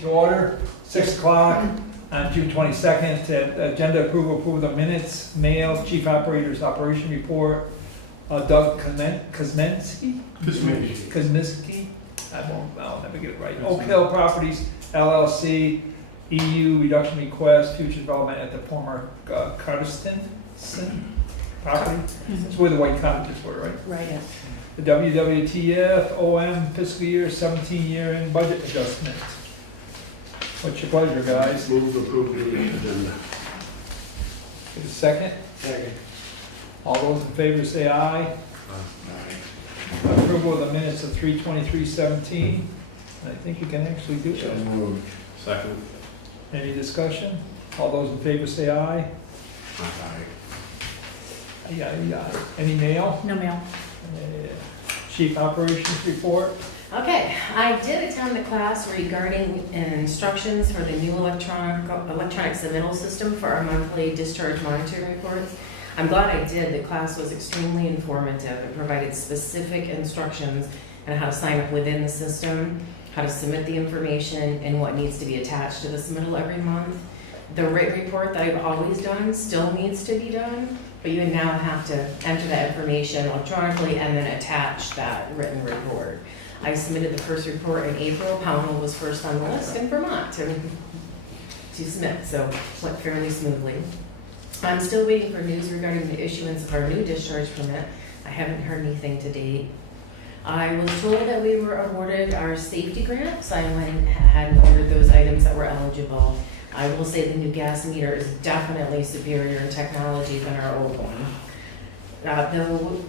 to order, 6 o'clock on June 22nd. Agenda approval of the minutes, mail, chief operator's operation report, Doug Kosminski? I'll never get it right. Oak Hill Properties LLC, EU reduction request, future development at the former Carterston property. That's where the white cottages were, right? Right, yeah. The WWTF OM fiscal year 17 year-end budget adjustment. What's your pleasure, guys? Move approval of the agenda. Get a second? Second. All those in favor say aye. Approval of the minutes of 3/23/17. I think you can actually do So that. moved. Second. Any discussion? All those in favor say aye. Aye. Yeah. Any mail? No mail. Chief operations report? Okay, I did attend the class regarding instructions for the new electronic submittal system for our monthly discharge monitoring reports. I'm glad I did. The class was extremely informative. It provided specific instructions on how to sign up within the system, how to submit the information, and what needs to be attached to the submittal every month. The written report that I've always done still needs to be done, but you now have to enter that information electronically and then attach that written report. I submitted the first report in April. Pownal was first on the list in Vermont to submit, so it went fairly smoothly. I'm still waiting for news regarding the issuance of our new discharge permit. I haven't heard anything to date. I was told that we were awarded our safety grant, so I went ahead and ordered those items that were eligible. I will say the new gas meter is definitely superior in technology than our old one.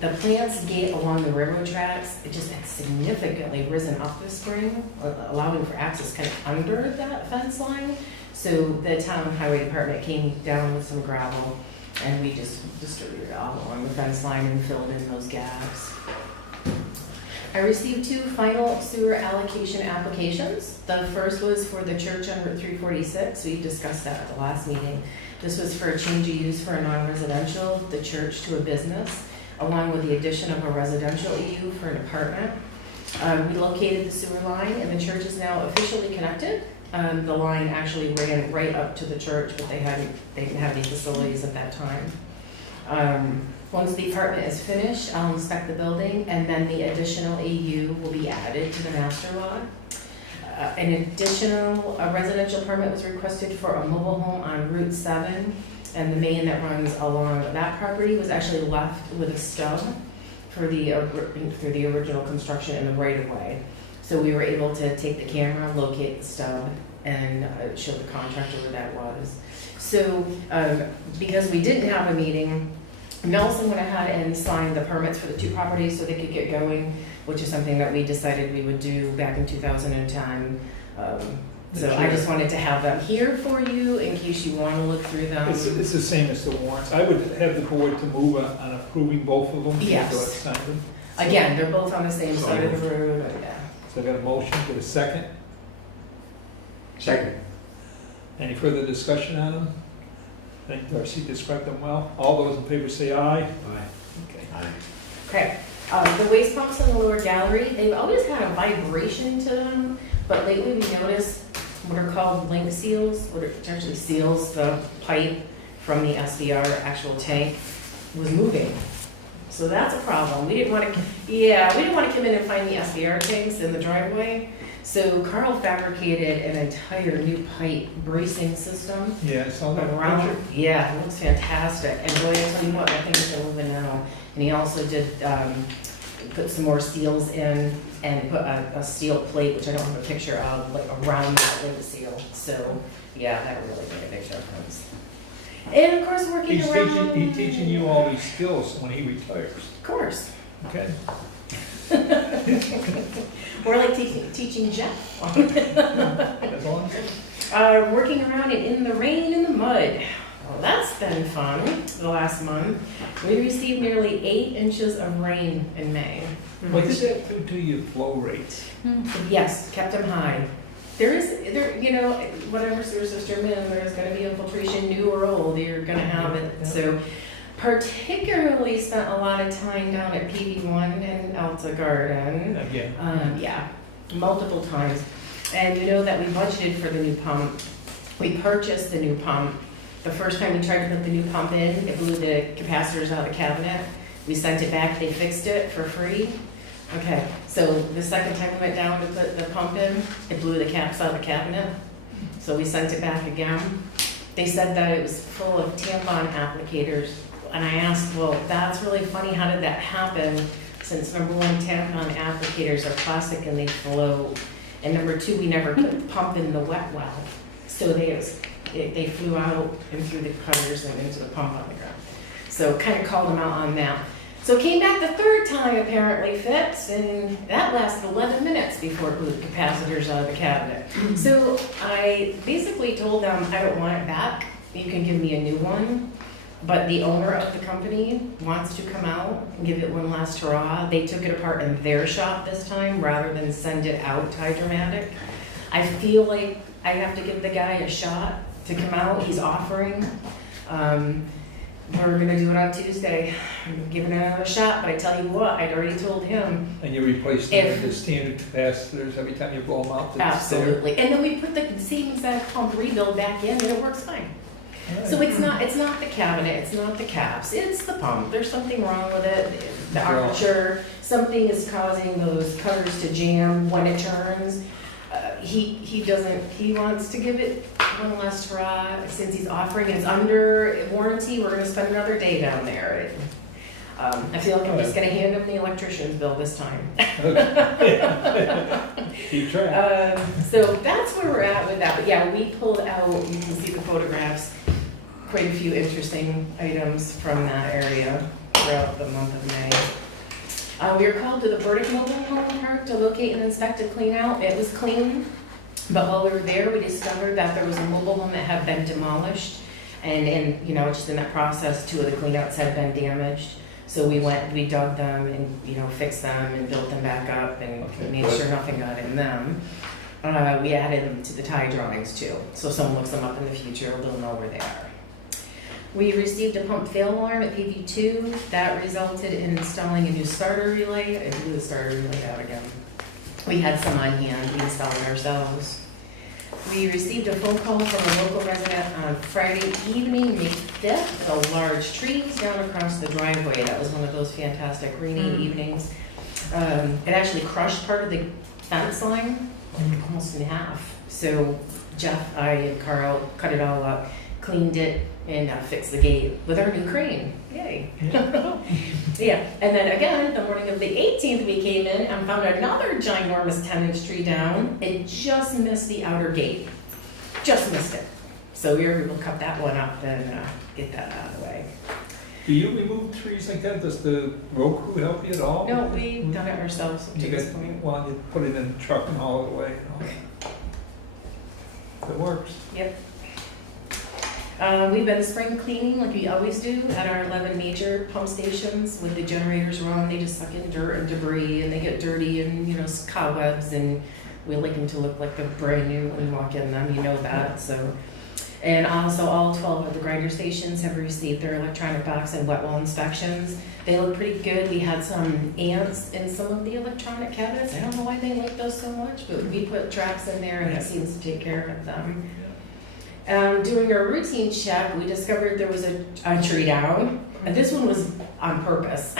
The plant's gate along the railroad tracks, it just had significantly risen up this spring, allowing for access kind of under that fence line. So the town highway department came down with some gravel and we just distributed it all along the fence line and filled in those gaps. I received 2 final sewer allocation applications. The first was for the church on Route 346. We discussed that at the last meeting. This was for a change of use for a non-residential, the church to a business, along with the addition of a residential EU for an apartment. We located the sewer line and the church is now officially connected. The line actually ran right up to the church, but they didn't have any facilities at that time. Once the apartment is finished, I'll inspect the building and then the additional AU will be added to the master lot. An additional residential permit was requested for a mobile home on Route 7, and the main that runs along that property was actually left with a stub for the original construction in the right of way. So we were able to take the camera, locate the stub, and show the contractor where that was. So because we didn't have a meeting, Nelson went ahead and signed the permits for the 2 properties so they could get going, which is something that we decided we would do back in 2010. So I just wanted to have them here for you in case you want to look through them. It's the same as the warrants. I would have the board to move on approving both of them. Yes. So it's signed. Again, they're both on the same side of the road. Yeah. So I got a motion, get a second. Second. Any further discussion on them? I think Darcy described them well. All those in favor say aye. Aye. Okay. Aye. Okay. The waste pumps in the lower gallery, they've always had a vibration to them, but lately we noticed what are called link seals, which actually seals the pipe from the SBR actual tank, was moving. So that's a problem. We didn't want to come in and find the SBR tanks in the driveway. So Carl fabricated an entire new pipe bracing system. Yeah, I saw that Around, picture. yeah, it looks fantastic. And boy, I tell you what, I think it's moving now. And he also did put some more seals in and put a steel plate, which I don't have a picture of, like around that link seal. So yeah, that really made a big difference. And of course, working He's around. teaching you all these skills when he retires. Of course. Okay. Or like teaching Jeff. That's all I'm saying. Working around in the rain and the mud. Well, that's been fun the last month. We received nearly 8 inches of rain in May. What did that do to your flow rates? Yes, kept them high. Whatever sewer system in, there's gonna be infiltration, new or old, you're gonna have it. Yeah. So particularly spent a lot of time down at PV1 and Alta Garden. Again. Yeah, multiple times. And you know that we budgeted for the new pump. We purchased the new pump. The first time we tried to put the new pump in, it blew the capacitors out of the cabinet. We sent it back, they fixed it for free. Okay, so the second time we went down to put the pump in, it blew the caps out of the cabinet. So we sent it back again. They said that it was full of tampon applicators. And I asked, well, that's really funny, how did that happen? Since number one, tampon applicators are plastic and they float. And number two, we never put the pump in the wet well. So they flew out and through the cutters and into the pump on the ground. So kind of called them out on that. So came back the third time, apparently fixed, and that lasted 11 minutes before it blew the capacitors out of the cabinet. So I basically told them, I don't want it back. You can give me a new one. But the owner of the company wants to come out and give it one last hurrah. They took it apart in their shop this time rather than send it out to Hydromatic. I feel like I have to give the guy a shot to come out. He's offering. We're gonna do it on Tuesday. I'm giving it another shot, but I tell you what, I'd already told him. And you replace them with the standard capacitors every time you blow them out? that's there? Absolutely. And then we put the same exact pump rebuild back in and it works fine. So it's not the cabinet, it's not the caps, it's the pump. There's something wrong with it. The armature, something is causing those cutters to jam when it turns. He wants to give it one last hurrah. Since he's offering, it's under warranty, we're gonna spend another day down there. I feel like I'm just gonna hand him the electrician's bill this time. Keep track. So that's where we're at with that. But yeah, we pulled out, you can see the photographs, quite a few interesting items from that area throughout the month of May. We were called to the Burdick Mobile Home Park to locate and inspect and clean out. It was clean, but while we were there, we discovered that there was a mobile home that had been demolished. And you know, just in that process, 2 of the cleanouts had been damaged. So we dug them and, fixed them and built them back up and made sure nothing got in them. We added them to the tie drawings too. So if someone looks them up in the future, they'll know where they are. We received a pump fail alarm at PV2. That resulted in installing a new starter relay. It blew the starter relay out again. We had some on hand, we installed it ourselves. We received a phone call from a local resident on Friday evening, May 5th. A large tree was down across the driveway. That was one of those fantastic rainy evenings. It actually crushed part of the fence line, almost in half. So Jeff, I, and Carl cut it all up, cleaned it, and fixed the gate with our new crane. Yay. Yeah, and then again, the morning of the 18th, we came in and found another ginormous 10-inch tree down. It just missed the outer gate. Just missed it. So we were able to cut that one up and get that out of the way. Do you remove trees like that? Does the road crew help you at all? No, we've done it ourselves up to You this get, point. well, you put it in the truck and haul it away. It works. Yep. We've been spring cleaning like we always do at our 11 major pump stations. With the generators run, they just suck in dirt and debris and they get dirty and, cobwebs, and we like them to look like they're brand new when you walk in them, that. So, and also all 12 of the grinder stations have received their electronic box and wet well inspections. They look pretty good. We had some ants in some of the electronic cabinets. I don't know why they like those so much, but we put traps in there and it seems to take care of them. Doing a routine check, we discovered there was a tree down, and this one was on purpose.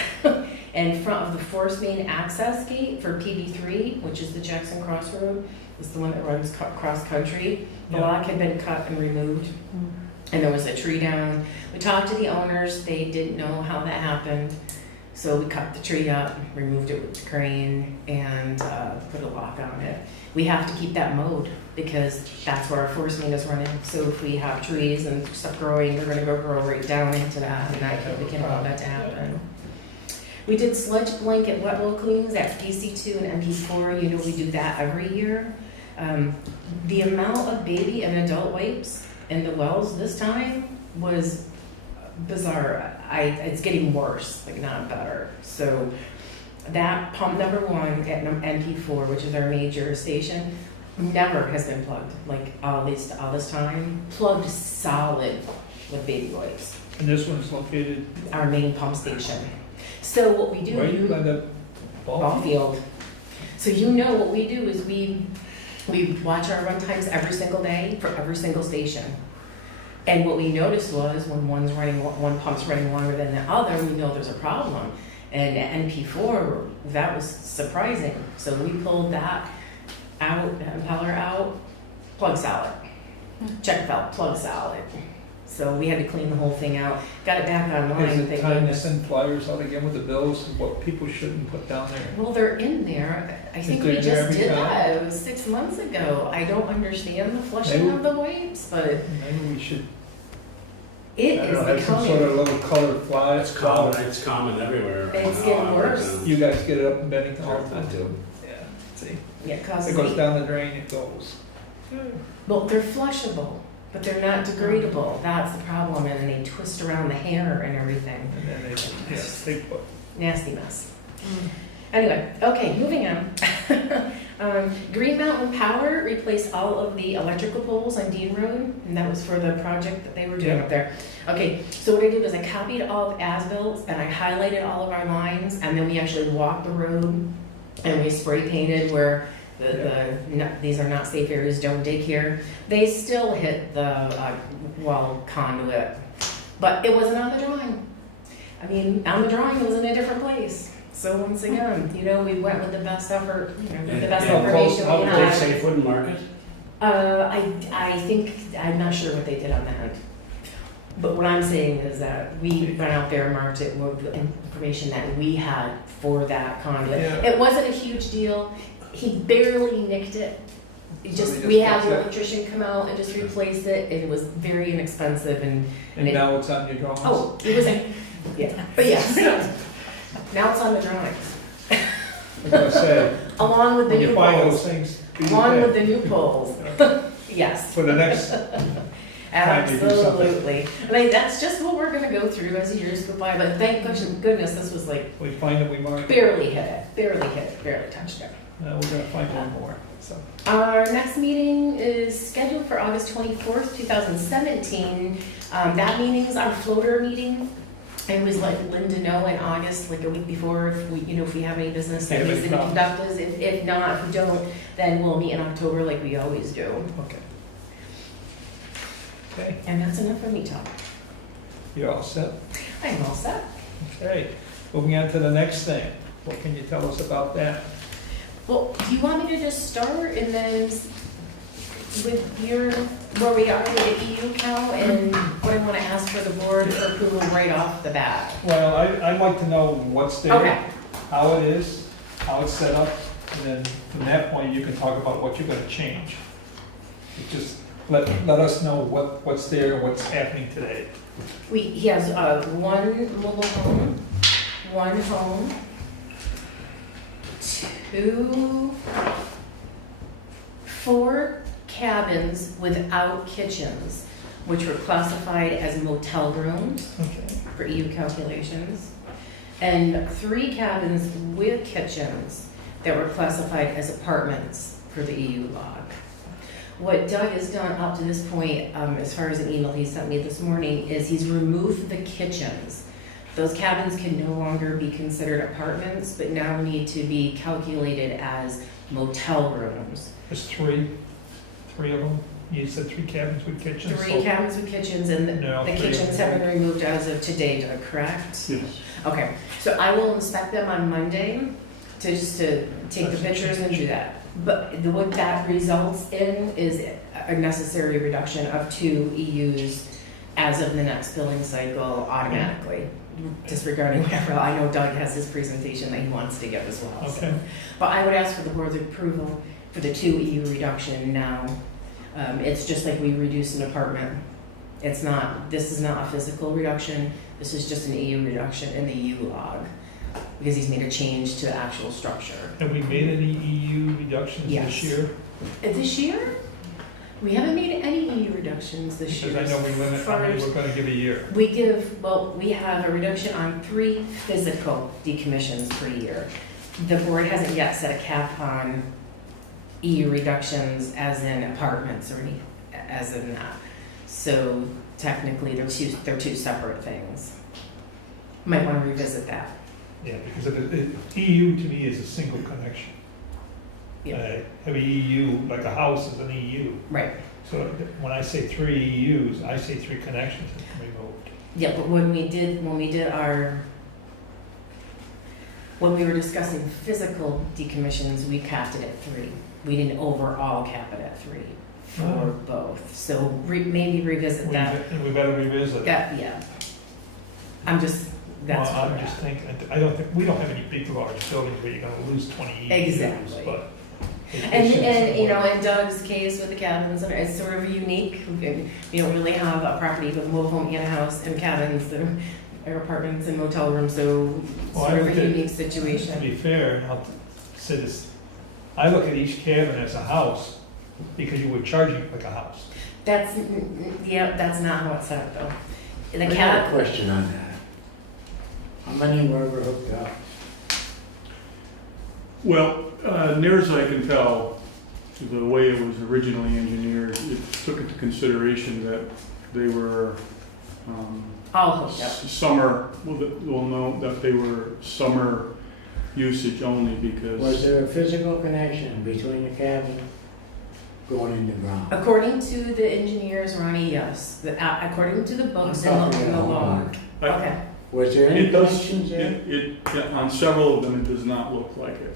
In front of the force main access gate for PB3, which is the Jackson Crossroad, is the one that runs cross country. The lock had been cut and removed, and there was a tree down. We talked to the owners, they didn't know how that happened. So we cut the tree up, removed it with the crane, and put a lock on it. We have to keep that mowed because that's where our force main is running. So if we have trees and stuff growing, they're gonna go grow right down into that, and we can't allow that to happen. We did sludge blanket wet well cleans at PC2 and MP4. We do that every year. The amount of baby and adult wipes in the wells this time was bizarre. It's getting worse, not better. So that pump number 1 at NP4, which is our major station, never has been plugged, all this time. Plugged solid with baby wipes. And this one's located? Our main pump station. So what we do... Right by the ball field. So what we do is we We watch our run times every single day for every single station. And what we noticed was when one pump's running longer than the other, we know there's a problem. And at NP4, that was surprising. So we pulled that out, that impeller out, plug solid. Check valve, plug solid. So we had to clean the whole thing out. Got it back online. Is it thank time to goodness. send flyers out again with the bills, of what people shouldn't put down there? Well, they're in there. I think they're we in there just every did time? that. It was 6 months ago. I don't understand the flushing Maybe- of the wipes, but Maybe we should, it I is don't know, have some sort becoming. of little colored fly. It's common everywhere. It's now. getting I worse. work You guys get it up in Bennington all the I time? do. Yeah, see, Yeah, if causes it goes me. down the drain, it goes. Well, they're flushable, but they're not degradable. That's the problem, and they twist around the hair and everything. And then they, yes, they put, Nasty mess. Anyway, okay, moving on. Green Mountain Power replaced all of the electrical poles on Dean Road, and that was for the project that they were doing Yeah. up there. Okay, so what I did was I copied all the as-bills and I highlighted all of our lines, and then we actually walked the road and we spray painted where these are not safe areas, don't dig here. They still hit the wall conduit, but it wasn't on the drawing. I mean, on the drawing, it was in a different place. So once again, you know, we went with the best effort, you know, with the best And information how we did they had. say foot and market? I think, I'm not sure what they did on that end. But what I'm saying is that we went out there and marked it with the information that we had for that conduit. Yeah. It wasn't a huge deal. He barely nicked it. So they just We had fixed the it? electrician come out and just replace it. It was very inexpensive and and now it's on your drawings? oh, it was a, yeah, but yes. Now it's on the drawings, Like I say, along with the when you new find those poles. things, be Along with prepared. the new poles, yes. For the next, time you do something. Absolutely. I mean, that's just what we're gonna go through as the years go by, but thank goodness this was like we find that we mark, barely hit it, barely touched it. we're gonna find one more, so. Our next meeting is scheduled for August 24th, 2017. That meeting's our floater meeting. I always let Linda know in August, like a week before, if we, you know, if we have any business that Yeah, needs any to be problems. conducted. If not, if we don't, then we'll meet in October like we always do. Okay. Okay, And that's enough for me, Tom. you're all set? I'm all set. Okay, moving on to the next thing. What can you tell us about that? Well, do you want me to just start and then with your, where we are with the EU count and what I want to ask for the board for approval right off the bat? Well, I'd like to know what's there, Okay, how it is, how it's set up, and then from that point, you can talk about what you're gonna change. Just let us know what's there and what's happening today. he has one mobile home, one home, four cabins without kitchens, which were classified as motel rooms Okay. for EU calculations, and 3 cabins with kitchens that were classified as apartments for the EU log. What Doug has done up to this point, as far as an email he sent me this morning, is he's removed the kitchens. Those cabins can no longer be considered apartments, but now need to be calculated as motel rooms. There's three of them. You said 3 cabins with kitchens? 3 cabins with kitchens, and No, the 3 of kitchens them. have been removed as of today, Doug, correct? Yes. Okay, so I will inspect them on Monday to take the pictures and do that. But what that results in is a necessary reduction of 2 EUs as of the next billing cycle automatically, disregarding whatever. I know Doug has his presentation that he wants to give as well. so. Okay, But I would ask for the board's approval for the 2 EU reduction now. It's just like we reduce an apartment. This is not a physical reduction, this is just an EU reduction in the EU log, because he's made a change to the actual structure. have we made any EU reductions Yes. this year? This year, we haven't made any EU reductions this year. Because I know we limit how many we're gonna give a year. We have a reduction on 3 physical decommissions per year. The board hasn't yet set a cap on EU reductions as in apartments or as in that. So technically, they're two separate things. Might want to revisit that. Yeah, because EU to me is a single connection. have a EU, like a house is an EU. Right. So when I say 3 EUs, I say 3 connections have been removed. Yeah, but when we were discussing physical decommissions, we capped it at 3. We didn't overall cap it at 3 for both. So maybe revisit that. And we better revisit it. Yeah. I'm just, that's Well, where I'm we're just at. thinking, I don't think, we don't have any big large buildings where you're gonna lose 20 EUs. Exactly. But And you know, in Doug's case with the cabins, it's sort of unique. We don't really have a property, but mobile home and a house and cabins, or apartments and motel rooms, so Well, I sort of look a at- unique To situation. be fair, I'll say this, I look at each cabin as a house because you would charge it like a house. That's, yeah, that's not how it's set up though. The I got a cat, question on that. How many were ever hooked up? Well, near as I can tell, the way it was originally engineered, it took into consideration that they were all hooked up. summer, we'll know that they were summer usage only Was because, there a physical connection between the cabin going in the ground? According to the engineers, Ronnie, yes. According to the books and the law. I- Okay. Was there any it does, connections there? yeah, on several of them, it does not look like it.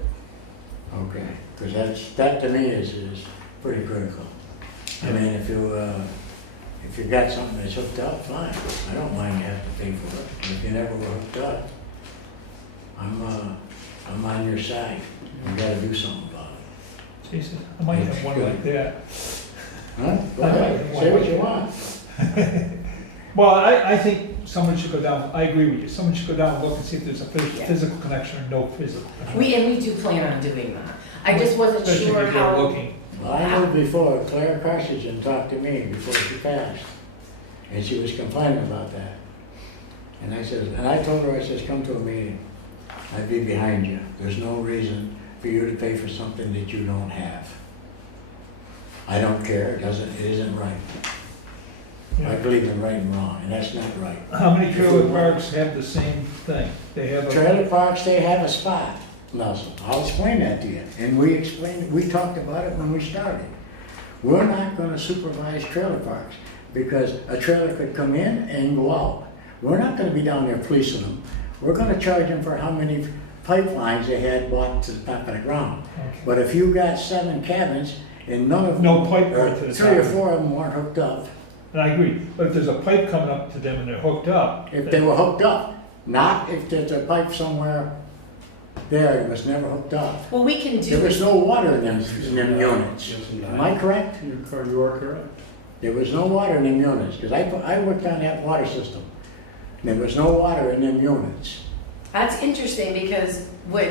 Okay, because that to me is pretty critical. I mean, if you got something that's hooked up, fine. I don't mind you have to pay for it. If you never were hooked up, I'm on your side. You gotta do something about it. Jesus, I might have one like that. Huh? Go ahead, say what you want. Well, I think someone should go down, I agree with you, someone should go down and look and see if there's a Yeah. physical connection or no physical connection. We do plan on doing that. I just wasn't Especially sure if they're how. looking. Well, I know before, Claire Carson talked to me before she passed, and she was complaining about that. And I told her, I says, come to a meeting. I'd be behind you. There's no reason for you to pay for something that you don't have. I don't care, it isn't right. I Yeah. believe in right and wrong, and that's not right. How many trailer parks have the same thing? They have a, Trailer parks, they have a spot, Nelson. I'll explain that to you. And we talked about it when we started. We're not gonna supervise trailer parks because a trailer could come in and go out. We're not gonna be down there policing them. We're gonna charge them for how many pipelines they had brought to the top of the ground. okay. But if you got 7 cabins and none of them, No pipe or going to the 3 or top. 4 of them weren't hooked up, And I agree, but if there's a pipe coming up to them and they're hooked up. if they were hooked up, not if there's a pipe somewhere there that was never hooked up. Well, we can There do, was no water in them units. Am I correct? You are correct. There was no water in them units, because I worked on that water system. There was no water in them units. that's interesting because when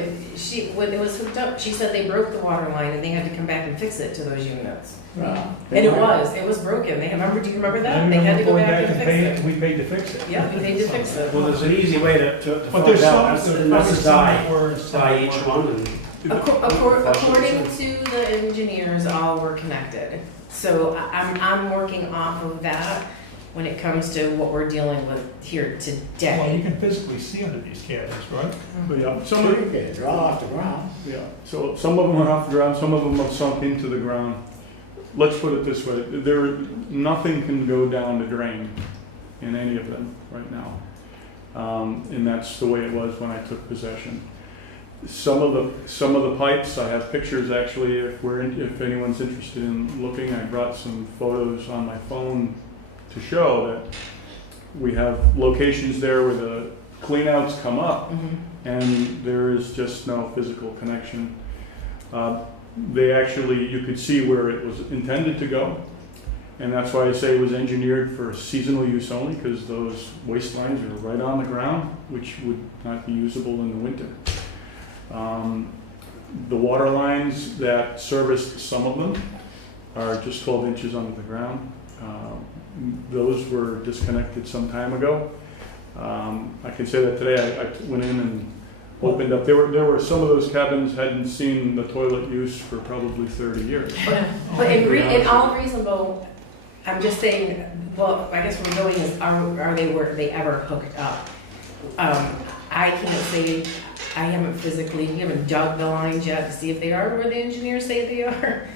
it was hooked up, she said they broke the water line and they had to come back and fix it to those units. Well, And it was broken. Do you remember I that? They had to go going back and pay fix it, it. we paid to fix it. Yeah, we paid to fix it. Well, there's an easy way to But there's find out, some, and that's there's to probably die, some where it's. die each one and. According to the engineers, all were connected. So I'm working off of that when it comes to what we're dealing with here Well, you today. can physically see under these cabins, right? But yeah, some Some of, of it, they're all off the ground. yeah, so some of them are off the ground, some of them are sunk into the ground. Let's put it this way, nothing can go down the drain in any of them right now. And that's the way it was when I took possession. Some of the pipes, I have pictures actually, if anyone's interested in looking, I brought some photos on my phone to show that we have locations there where the cleanouts come up Mhm. and there is just no physical connection. You could see where it was intended to go, and that's why I say it was engineered for seasonal use only, because those waste lines are right on the ground, which would not be usable in the winter. The water lines that serviced some of them are just 12 inches under the ground. Those were disconnected some time ago. I can say that today I went in and opened up. There were some of those cabins hadn't seen the toilet use for probably 30 years. But in all reasonable, I'm just saying, well, I guess where we're going is, were they ever hooked up? I can't say I haven't physically, we haven't dug the lines yet to see if they are where the engineers say they are.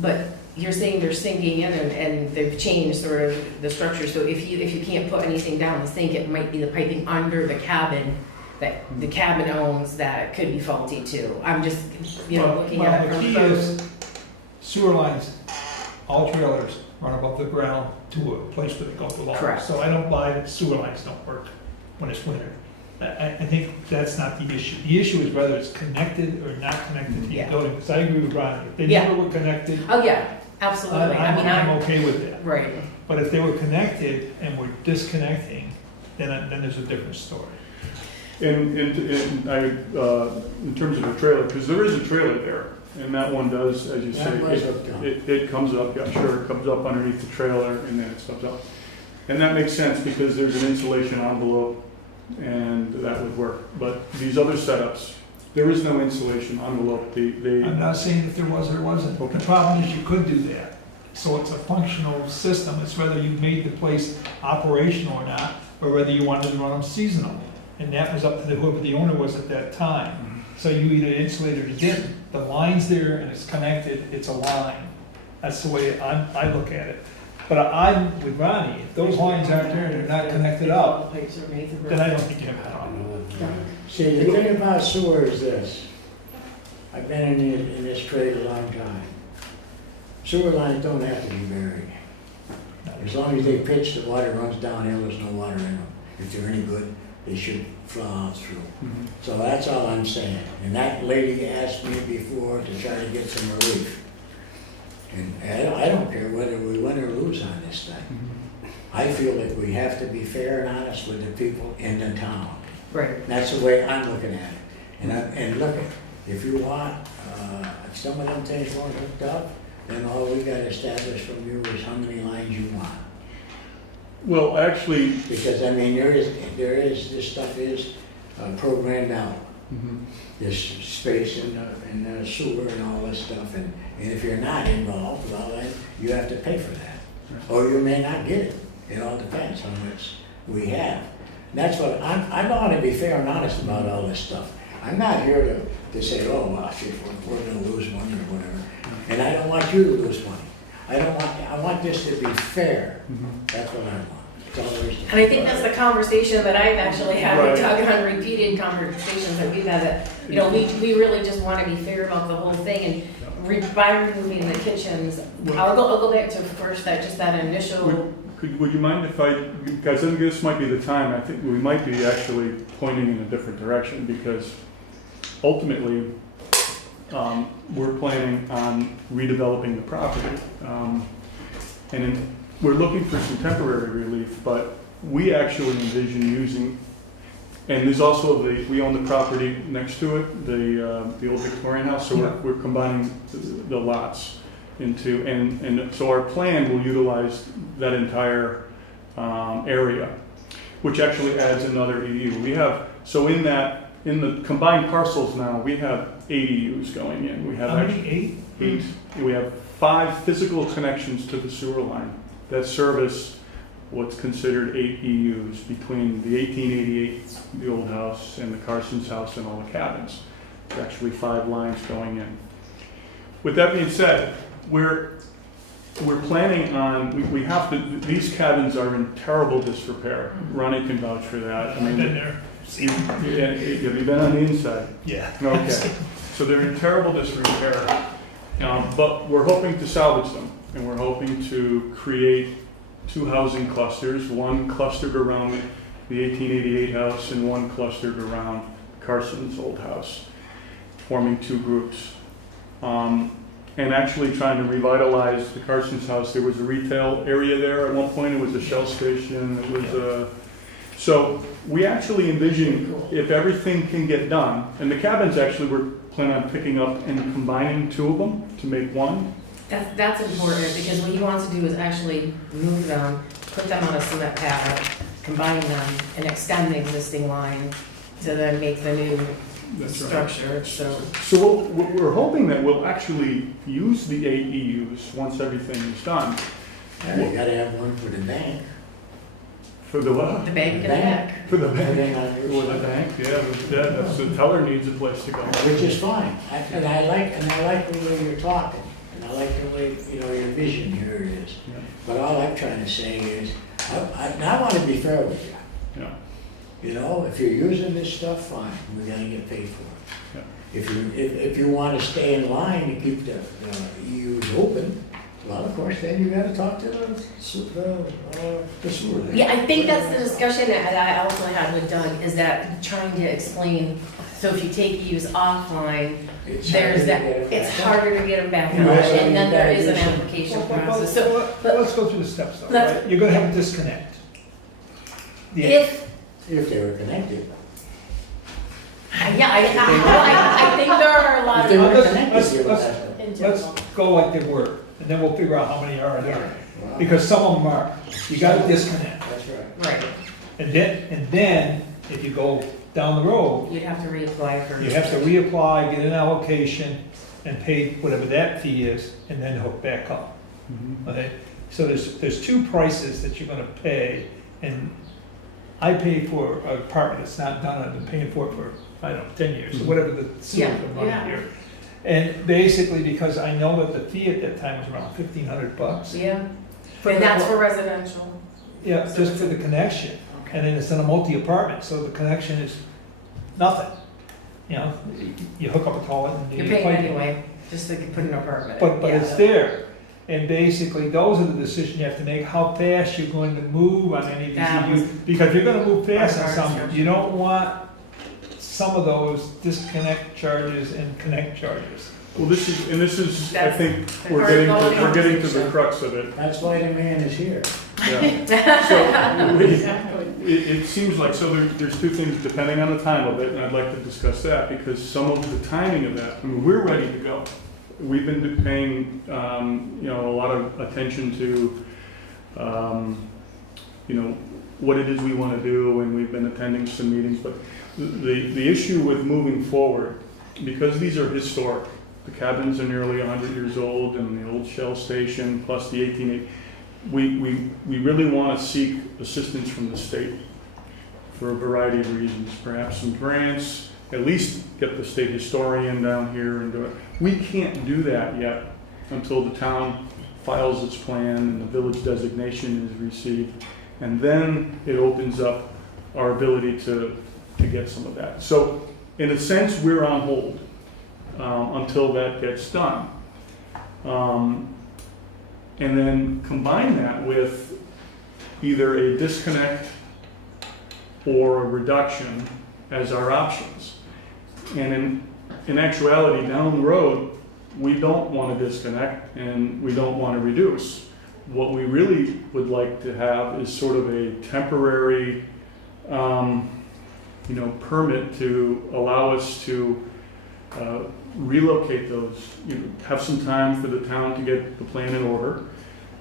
But you're saying they're sinking in and they've changed sort of the structure, so if you can't put anything down the sink, it might be the piping under the cabin that the cabin owns that could be faulty too. I'm just, looking at it Well, from the key is sewer lines, all trailers run above the ground to a place where they go to water. Correct. So I don't buy that sewer lines don't work when it's winter. I think that's not the issue. The issue is whether it's connected or not connected to your Yeah. building, because I agree with Ronnie. If they Yeah. never were connected, Oh, yeah, absolutely. I'm okay with that. Right. But if they were connected and we're disconnecting, then there's a different story. In terms of a trailer, because there is a trailer there, and that one does, as you say, That was hooked up. it comes up, yeah, sure, it comes up underneath the trailer and then it steps up. And that makes sense because there's an insulation envelope and that would work. But these other setups, there is no insulation envelope. I'm not saying if there was or wasn't. Okay. The problem is you could do that. So it's a functional system. It's whether you made the place operational or not, or whether you wanted to run them seasonal. And that was up to whoever the owner was at that time. So you either insulated or you didn't. The line's there and it's connected, it's a line. That's the way I look at it. But I'm with Ronnie, if those lines aren't there and they're not connected up, then I don't think you have a problem. See, the thing about sewer is this. I've been in this trade a long time. Sewer lines don't have to be buried. As long as they pitch, the water runs downhill, there's no water in them. If they're any good, they should flow out through. Mhm. So that's all I'm saying. And that lady asked me before to try to get some relief. And I don't care whether we win or lose on this thing. Mhm. I feel that we have to be fair and honest with the people in the town. Right. That's the way I'm looking at it. And look, if you want, if some of them things weren't hooked up, then all we got established from you is how many lines you want. Well, actually, Because, I mean, this stuff is programmed out. mhm. This space in the sewer and all this stuff, and if you're not involved, well, then you have to pay for that. Or you may not get it. It all depends how much we have. That's what, I want to be fair and honest about all this stuff. I'm not here to say, oh, well, shit, we're gonna lose money or whatever. And I don't want you to lose money. I want this to be fair. Mhm. That's what I want. That's all there is to it. And I think that's the conversation that I've actually had with Right. Doug on repeated conversations that we've had, that, we really just want to be fair about the whole thing, and by removing the kitchens, I'll go back to first, that initial, Would you mind if because I think this might be the time, I think we might be actually pointing in a different direction, because ultimately, we're planning on redeveloping the property. We're looking for some temporary relief, but we actually envision using, and there's also we own the property next to it, the old Victorian house, so we're combining the lots into, and so our plan will utilize that entire area, which actually adds another ADU. We have, so in the combined parcels now, we have ADUs going in. We have How many, 8? 8. We have 5 physical connections to the sewer line that service what's considered 8 EUs between the 1888, the old house, and the Carson's house and all the cabins. There's actually 5 lines going in. With that being said, we're planning on, we have to, these cabins are in terrible disrepair. Ronnie can vouch for that. I've been there. Seen them. Have you been on the inside? Yeah. Okay. So they're in terrible disrepair, but we're hoping to salvage them, and we're hoping to create 2 housing clusters, one clustered around the 1888 house and one clustered around Carson's old house, forming 2 groups. And actually trying to revitalize the Carson's house. There was a retail area there at one point. It was a Shell station. It was so we actually envision, if everything can get done, and the cabins actually we're planning on picking up and combining 2 of them to make one. that's important, because what he wants to do is actually move them, put them on a cement pad, combine them, and extend the existing line to then make the new That's right. structure, so. So we're hoping that we'll actually use the 8 EUs once everything is done. And you gotta have one for the bank. For the what? The bank and the back. For the bank. Everything on your Or the side. bank, yeah, that's, the teller needs a place to go. Which is fine, and I like the way you're talking, and I like the way, your vision here it is. Yeah. But all I'm trying to say is, I want to be fair with you. Yeah. If you're using this stuff, fine, we're gonna get paid for it. Yeah. If you want to stay in line and keep the EUs open, well, of course, then you gotta talk to the sewer. Yeah, I think that's the discussion that I also had with Doug, is that trying to explain, so if you take use offline, there's that, it's harder to get them back on, Yeah. and then there is an application Well, process, so, but let's go through the steps though, Let's- right? You're gonna have a disconnect. Yeah. If they were connected. I think there are a lot If they of, were let's- connected, let's- you would let's- have to. in Let's general. go like they were, and then we'll figure out how many are there. Wow. Because some of them are, you gotta disconnect. That's right. Right, And then, if you go down the road, you'd have to reapply for. you have to reapply, get an allocation, and pay whatever that fee is, and then hook back up. Mhm. Okay, so there's two prices that you're gonna pay, and I pay for an apartment that's not done, I've been paying for it for, I don't know, 10 years, or whatever the sewer's been running Yeah. here. And basically, because I know that the fee at that time was around $1,500. Yeah, and that's for residential. Yeah, just for the connection, and then it's in a multi-apartment, so the connection is nothing. You hook up a toilet and You're you paying pipe it. anyway, just to put an apartment. But Yeah. it's there. And basically, those are the decisions you have to make, how fast you're going to move on any of That these. was- Because you're gonna move fast on Our some, discussion. you don't want some of those disconnect charges and connect charges. Well, this is, I That's think, the we're getting to the crux of it. That's why the man is here. Yeah. So, it seems like, so there's two things depending on the time of it, and I'd like to discuss that, because some of the timing of that, we're ready to go. We've been paying, a lot of attention to, what it is we want to do, and we've been attending some meetings, but the issue with moving forward, because these are historic, the cabins are nearly 100 years old, and the old Shell station, plus the 1880, we really want to seek assistance from the state for a variety of reasons, perhaps some grants, at least get the state historian down here and do it. We can't do that yet until the town files its plan and the village designation is received, and then it opens up our ability to get some of that. So in a sense, we're on hold until that gets done. And then combine that with either a disconnect or a reduction as our options. And in actuality, down the road, we don't want to disconnect and we don't want to reduce. What we really would like to have is sort of a temporary, permit to allow us to relocate those, have some time for the town to get the plan in order,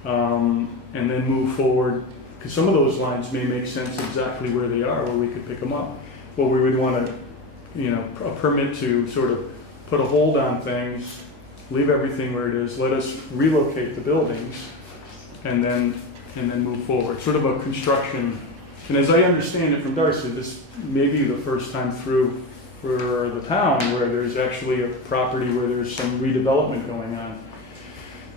and then move forward, because some of those lines may make sense exactly where they are, where we could pick them up. Well, we would want to, a permit to sort of put a hold on things, leave everything where it is, let us relocate the buildings, and then move forward. Sort of a construction, and as I understand it from Darcy, this may be the first time through for the town where there's actually a property where there's some redevelopment going on.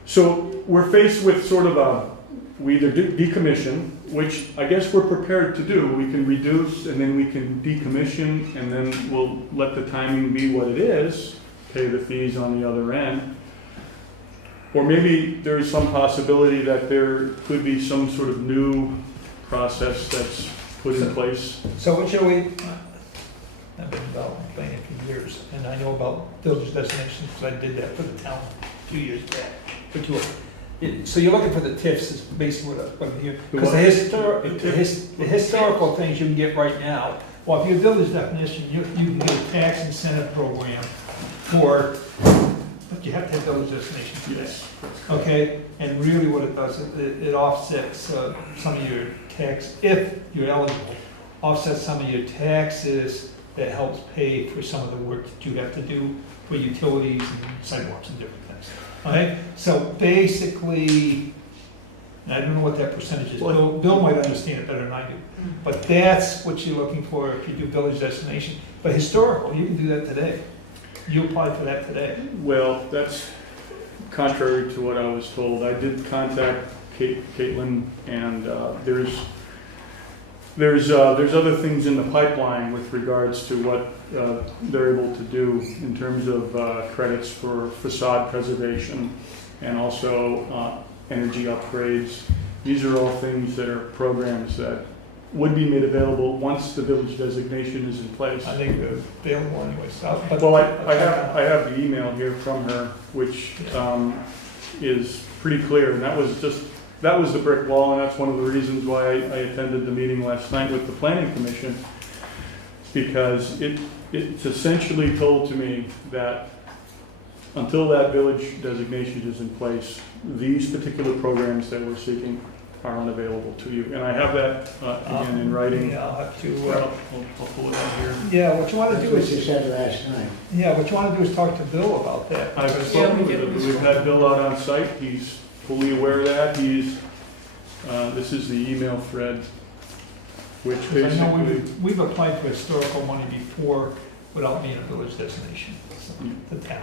So we're faced with sort of we either decommission, which I guess we're prepared to do. We can reduce and then we can decommission, and then we'll let the timing be what it is, pay the fees on the other end. Or maybe there's some possibility that there could be some sort of new process that's put in place. So what should we, I've been involved in planning for years, and I know about village designations, because I did that for the town 2 years back, for 2 of them. So you're looking for the TIFs is basically what I'm here, because the historical things you can get right now, well, if you have village definition, you can get a tax incentive program for, but you have to have village designation for this. Okay, and really what it does, it offsets some of your tax, if you're eligible, offsets some of your taxes that helps pay for some of the work that you have to do for utilities and sidewalks and different things. Okay, so basically, And I don't know what that percentage is. Well- Bill might understand it better than I do. But that's what you're looking for if you do village destination. But historical, you can do that today. You apply for that today. Well, that's contrary to what I was told. I did contact Caitlin, and there's other things in the pipeline with regards to what they're able to do in terms of credits for facade preservation and also energy upgrades. These are all things that are programs that would be made available once the village designation is in place. I think they're available anyway, so. but- Well, I have the email here from her, which is pretty clear, and that was the brick wall, and that's one of the reasons why I attended the meeting last night with the planning commission, because it's essentially told to me that until that village designation is in place, these particular programs that we're seeking are unavailable to you. And I have that, again, in writing. Yeah, I'll have to, Well, I'll pull it out here. yeah, what you wanna That's do what you is, said last night. yeah, what you wanna do is talk to Bill about that. I've spoken with him. We've had Bill out on site. He's fully aware of that. This is the email thread, which Because I know basically, we've applied for historical money before without being a village destination, so, the town.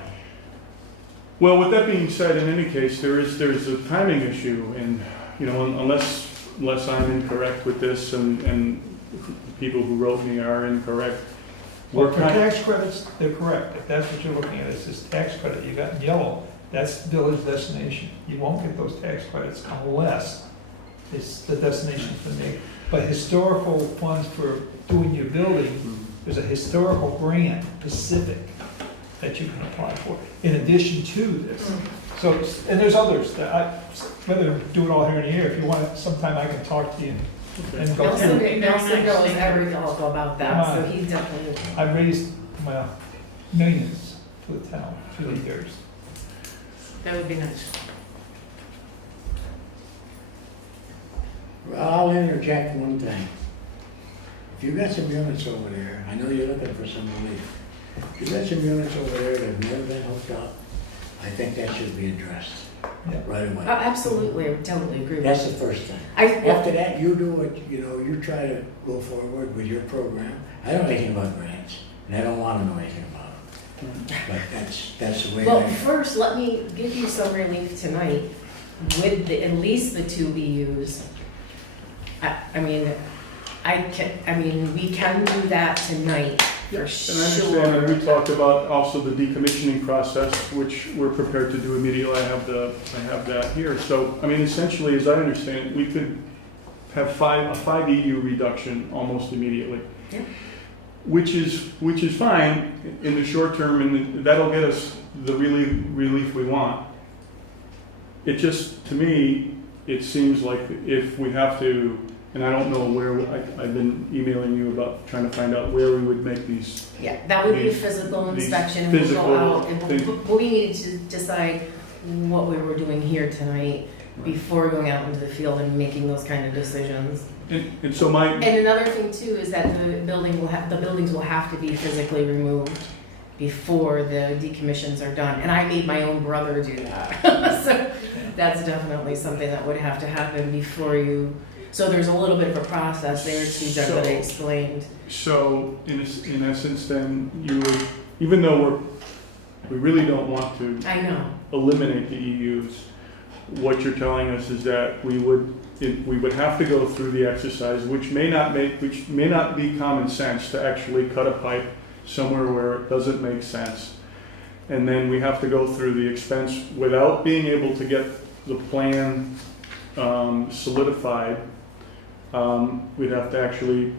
well, with that being said, in any case, there's a timing issue, and, unless I'm incorrect with this, and the people who wrote me are incorrect, Well, we're for kind tax credits, they're correct. If that's what you're looking at, it's this tax credit you got in yellow, that's village destination. You won't get those tax credits unless it's the destination for me. But historical funds for doing your building, there's a historical grant, Pacific, that you can apply for, in addition to this. So, and there's others that rather than do it all here in a year, if you want, sometime I can talk to you and go Nelson through. knows everything about that, so he definitely. I raised, well, millions for the town through the years. That would be nice. Well, I'll interject one thing. If you got some units over there, I know you're looking for some relief. If you got some units over there that have never been hooked up, I think that should be addressed Yeah. right Oh, away. absolutely, I would totally agree with That's you. the first thing. I, After that, you do what, you try to go forward with your program. I don't know anything about grants, and I don't want to know anything about them. But that's the way well, I am. first, let me give you some relief tonight with at least the two BUs. We can do that tonight for And I understand, and sure. we talked about also the decommissioning process, which we're prepared to do immediately. I have that here. So, essentially, as I understand it, we could have a 5 EU reduction almost immediately. Yeah. Which is fine in the short term, and that'll get us the relief we want. It just, to me, it seems like if we have to, and I don't know where, I've been emailing you about trying to find out where we would make these. Yeah, that would be a These- physical these inspection, and we'll physical go out, and things. we need to decide what we were doing here tonight before going out into the field and making those kind of decisions. And so my, And another thing too is that the buildings will have to be physically removed before the decommissions are done. And I made my own brother do that. So that's definitely something that would have to happen before you, so there's a little bit of a process there too, Doug, that I explained. so in essence then, even though we really don't want to I know. eliminate the EUs, what you're telling us is that we would have to go through the exercise, which may not be common sense, to actually cut a pipe somewhere where it doesn't make sense. And then we have to go through the expense without being able to get the plan solidified. We'd have to actually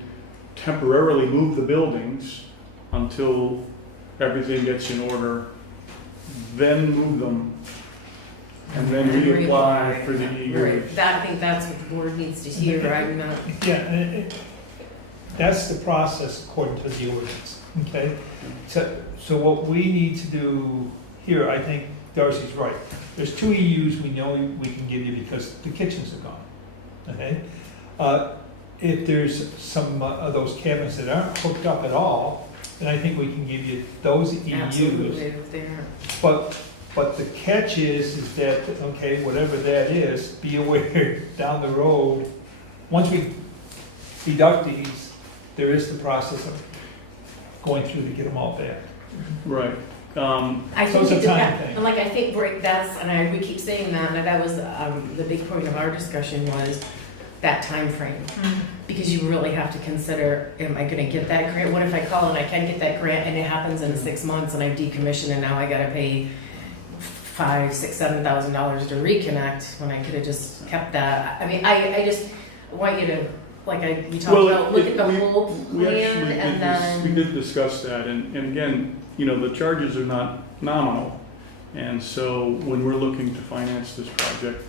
temporarily move the buildings until everything gets in order, then move them, and then reapply for the EUs. Right, I think that's what the board needs to hear. I'm not. Yeah, and that's the process according to the ordinance, okay? So what we need to do here, I think Darcy's right. There's 2 EUs we know we can give you because the kitchens are gone, okay? If there's some of those cabinets that aren't hooked up at all, then I think we can give you those EUs. Absolutely, there. But But the catch is that, okay, whatever that is, be aware down the road, once we deduct these, there is the process of going through to get them all back. Right. I So think it's a it time depends, thing. and like, I think that's, and we keep saying that, and that was, the big point of our discussion was that time frame. Because you really have to consider, am I gonna get that grant? What if I call and I can get that grant and it happens in 6 months and I decommission and now I gotta pay $5,000, $6,000, $7,000 to reconnect when I could have just kept that. I mean, I just want you to, like we talked about, look at the whole We plan actually and we then. did discuss that, and again, you know, the charges are not nominal. And so when we're looking to finance this project,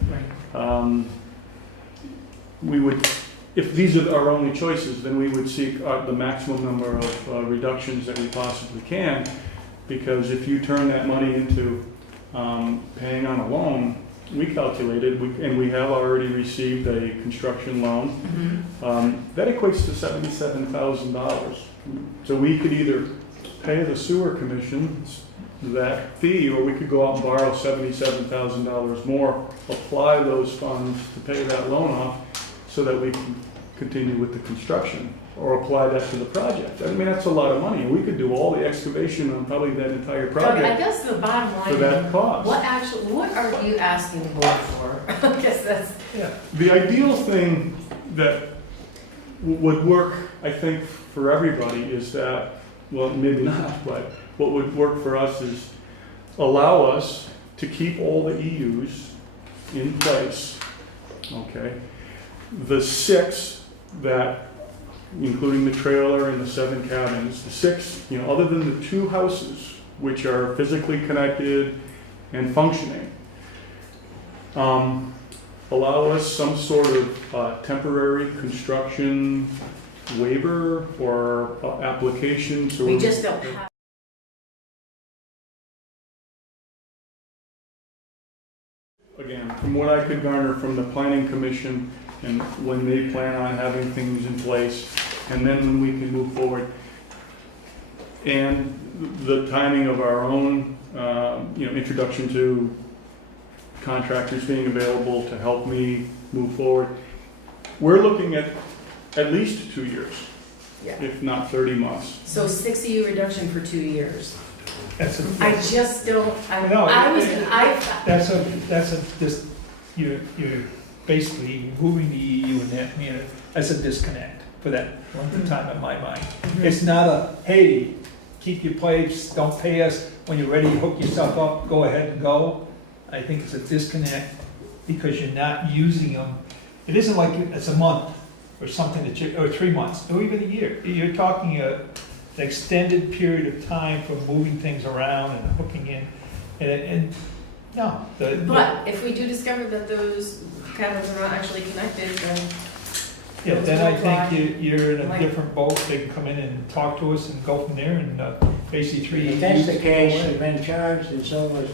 Right. we would, if these are our only choices, then we would seek the maximum number of reductions that we possibly can. Because if you turn that money into paying on a loan, we calculated, and we have already received a construction loan, that equates to $77,000. So we could either pay the sewer commission that fee, or we could go out and borrow $77,000 more, apply those funds to pay that loan off, so that we can continue with the construction, or apply that to the project. I mean, that's a lot of money. We could do all the excavation on probably that entire But I project guess the bottom line for that is, cost. what are you asking the board for? I guess that's. Yeah. The ideal thing that would work, I think, for everybody is that, well, maybe not, but what would work for us is allow us to keep all the EUs in place, okay? The 6 that, including the trailer and the 7 cabins, the 6, you know, other than the 2 houses, which are physically connected and functioning, allow us some sort of temporary construction waiver or application. So We just don't have. Again, from what I could garner from the planning commission and when they plan on having things in place, and then when we can move forward, and the timing of our own, introduction to contractors being available to help me move forward, we're looking at least 2 years, Yeah. if not 30 months. So 6 EU reduction for 2 years. That's a, I just don't, No, I this, you're basically moving the EU in that manner, that's a disconnect for that length of time in my mind. It's not a, hey, keep your pipes, don't pay us, when you're ready, hook yourself up, go ahead and go. I think it's a disconnect because you're not using them. It isn't like it's a month or something that or 3 months, or even a year. You're talking an extended period of time for moving things around and hooking in. And no, but if we do discover that those cabins are not actually connected, then yeah, then I think you're in a Like- different boat. They can come in and talk to us and go from there and basically 3 If that's the years case, away. you've been charged, and so was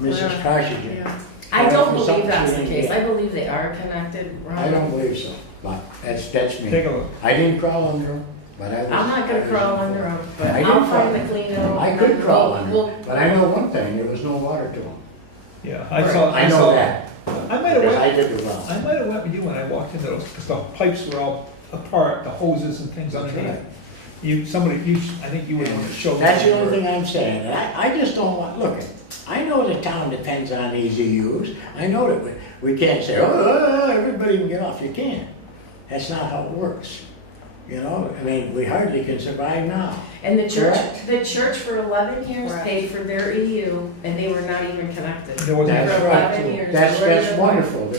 Mrs. Carson. yeah. I don't For something believe that's the she case. didn't I believe they are connected, Ron. I don't believe so, but that's me. Take a look. I didn't crawl under them, but I was. I'm not gonna crawl under them, but I I'll didn't find crawl. the cleaner. I could crawl under We'll- them, but I know one thing, there was no water to them. Yeah, I know that, I might have because I went, did the well. I might have went with you when I walked into those, because the pipes were all apart, the hoses and things underneath. right. I think you would want to show. That's the only thing I'm saying, and I just don't want, look, I know the town depends on these EUs, I know that we can't say, oh, everybody can get off, you can't. That's not how it works, you know, I mean, we hardly can survive now. And the Correct. church for 11 years Correct. paid for their EU, and they were not even connected. There wasn't- That's For right, 11 years. that's They were the- wonderful,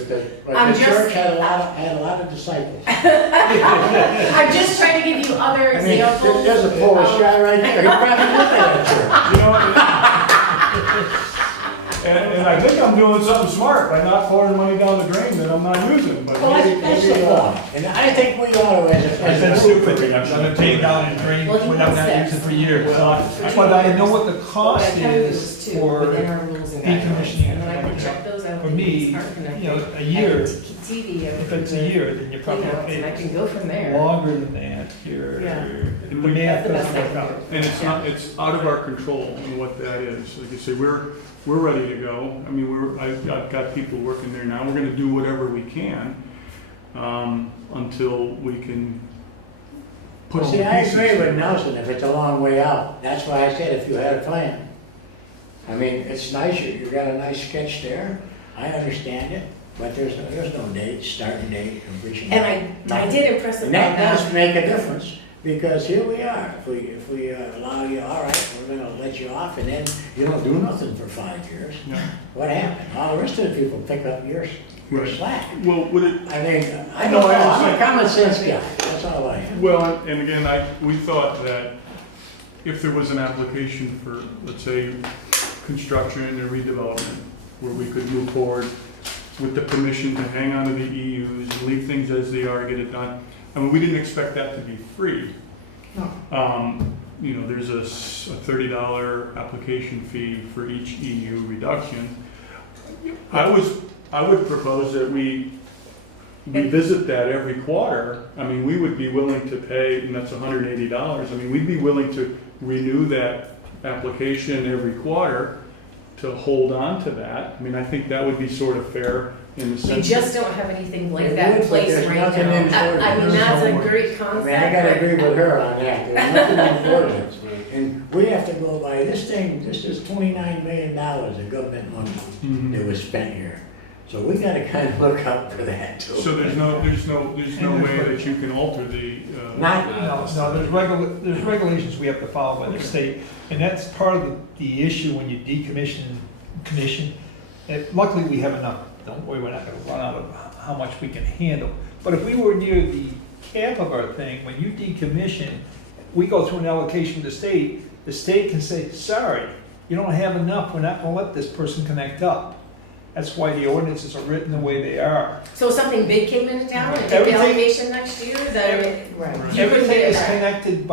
but I'm the just- church had a lot of disciples. I'm just trying to give you other I mean, examples. there's a Polish guy right there, he probably looked at that church. You know, And I think I'm doing something smart by not pouring money down the drain that I'm not using, but Well, that's the point, and I think we ought to, It's been as a stupid, group. I've been taking down the drain Well, he when I've wants not that. used it for years. For But I know what the But I cost can do is this too, for, within our rules and guidelines, decommissioning and then I can it. check those out. For that me, these aren't connected. you know, a I year, can TV if it's a year, then you're probably gonna and I pay can go from there. longer than that, you're, Yeah. the math That's the best doesn't I work can out. do. And it's out of our control and what that is. Like I say, we're ready to go. I mean, I've got people working there now. We're gonna do whatever we can, until we can put all the See, I pieces. agree with Nelson, if it's a long way out, that's why I said if you had a plan. I mean, it's nice, you got a nice sketch there, I understand it, but there's no date, starting date, completion. And I did impress And upon that does that. make a difference, because here we are, if we allow you, all right, we're gonna let you off, and then you don't do nothing for 5 years. Yeah. What happened? All the rest of the people pick up your Right. slack. Well, would it, I mean, I No, don't know, I I'm a understand. common sense guy, that's all I am. well, and again, we thought that if there was an application for, let's say, construction and redevelopment, where we could move forward with the permission to hang on to the EUs and leave things as they are, get it done. I mean, we didn't expect that to be free. You know, there's a $30 application fee for each EU reduction. I would propose that we revisit that every quarter. I mean, we would be willing to pay, and that's $180. I mean, we'd be willing to renew that application every quarter to hold on to that. I mean, I think that would be sort of fair in the We sense. just don't have anything like It that in would, but place there's right nothing in the now. I mean, ordinance. that's There's a no great I concept. mean, I gotta but- agree with her on that, there's nothing in the ordinance. And we have to go by, this is $29 million of government money Mhm. that was spent here. So we gotta kind of look out for that too. So there's no way that you can alter the. Not, No, there's regulations we have to follow by the state, and that's part of the issue when you decommission and commission. And luckily, we have enough, don't worry, we're not gonna run out of how much we can handle. But if we were near the cap of our thing, when you decommission, we go through an allocation with the state can say, sorry, you don't have enough, we're not gonna let this person connect up. That's why the ordinances are written the way they are. So if something big came into town and took the Everything- allocation next year, then. Right. you couldn't Everything get it is back. connected